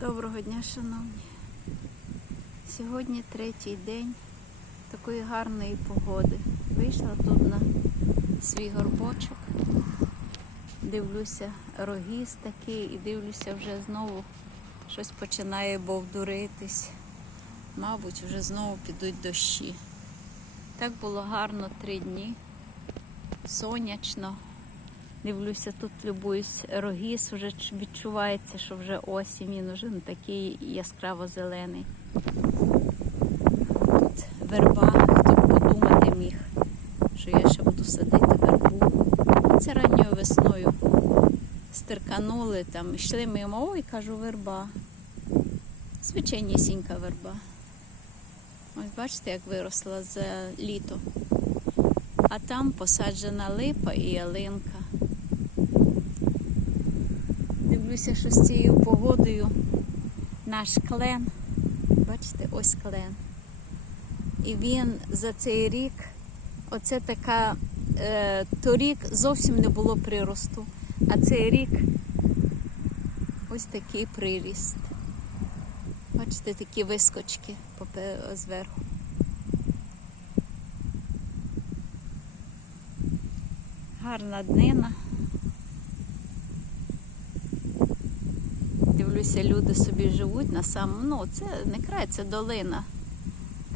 Доброго дня, шановні. Сьогодні третій день такої гарної погоди. Вийшла тут на свій горбочок. Дивлюся, рогіз такий і дивлюся, вже знову щось починає бовдуритись. Мабуть, вже знову підуть дощі. Так було гарно три дні. Сонячно. Дивлюся, тут любуюсь рогіз, вже відчувається, що вже осінь, він вже не такий яскраво зелений. Тут верба, хто б подумати міг, що я ще буду садити вербу. Це ранньою весною стирканули, там йшли мимо, ой, кажу, верба. Звичайнісінька верба. Ось бачите, як виросла за літо. А там посаджена липа і ялинка. Дивлюся, що з цією погодою наш клен, бачите, ось клен. І він за цей рік, оце така, е, торік зовсім не було приросту, а цей рік ось такий приріст. Бачите, такі вискочки зверху. Гарна днина. Дивлюся, люди собі живуть на самому. Ну, це не край, це долина.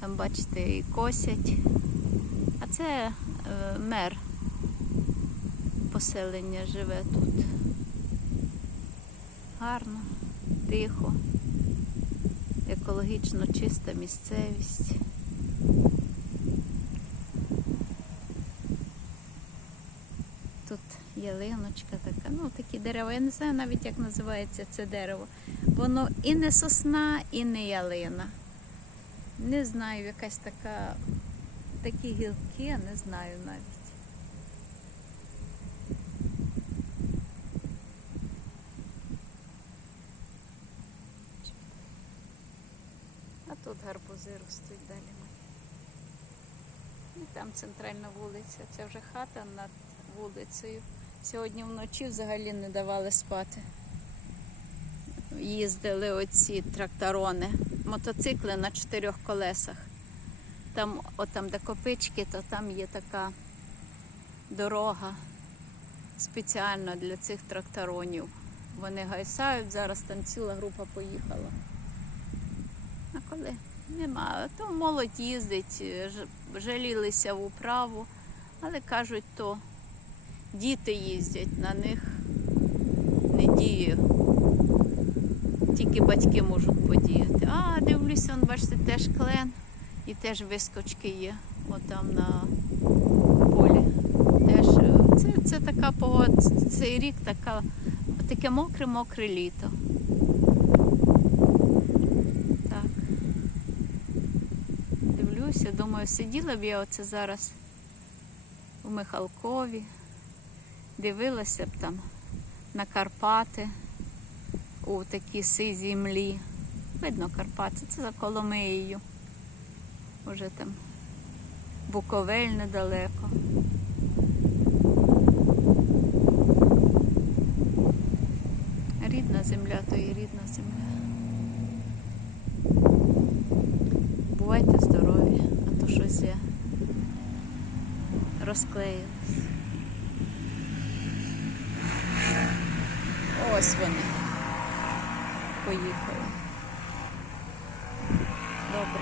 Там, бачите, і косять. А це е, мер поселення живе тут. Гарно, тихо, екологічно чиста місцевість. Тут ялиночка така, ну такі дерева. Я не знаю навіть, як називається це дерево. Воно і не сосна, і не ялина. Не знаю, якась така, такі гілки, не знаю навіть. Тут гарбузи ростуть далі мої. І там центральна вулиця. Це вже хата над вулицею. Сьогодні вночі взагалі не давали спати. Їздили оці тракторони, мотоцикли на чотирьох колесах. Там, отам, де копички, то там є така дорога спеціально для цих тракторонів. Вони гайсають, зараз там ціла група поїхала. А коли? Нема. То молодь їздить, жалілися в управу, але кажуть, то діти їздять, на них не діє. Тільки батьки можуть подіяти. А, дивлюся, он, бачите, теж клен і теж вискочки є. Отам на полі. Теж е, це, це така погода, цей рік така, таке мокре-мокре літо. Так. Дивлюся, думаю, сиділа б я оце зараз у Михалкові, дивилася б там на Карпати у такій сизій млі. Видно Карпати, це за Коломиєю. Уже там Буковель недалеко. Рідна земля, то і рідна земля. Бувайте здорові, а то щось я розклеїлась. Ось вони. Поїхали. Добре.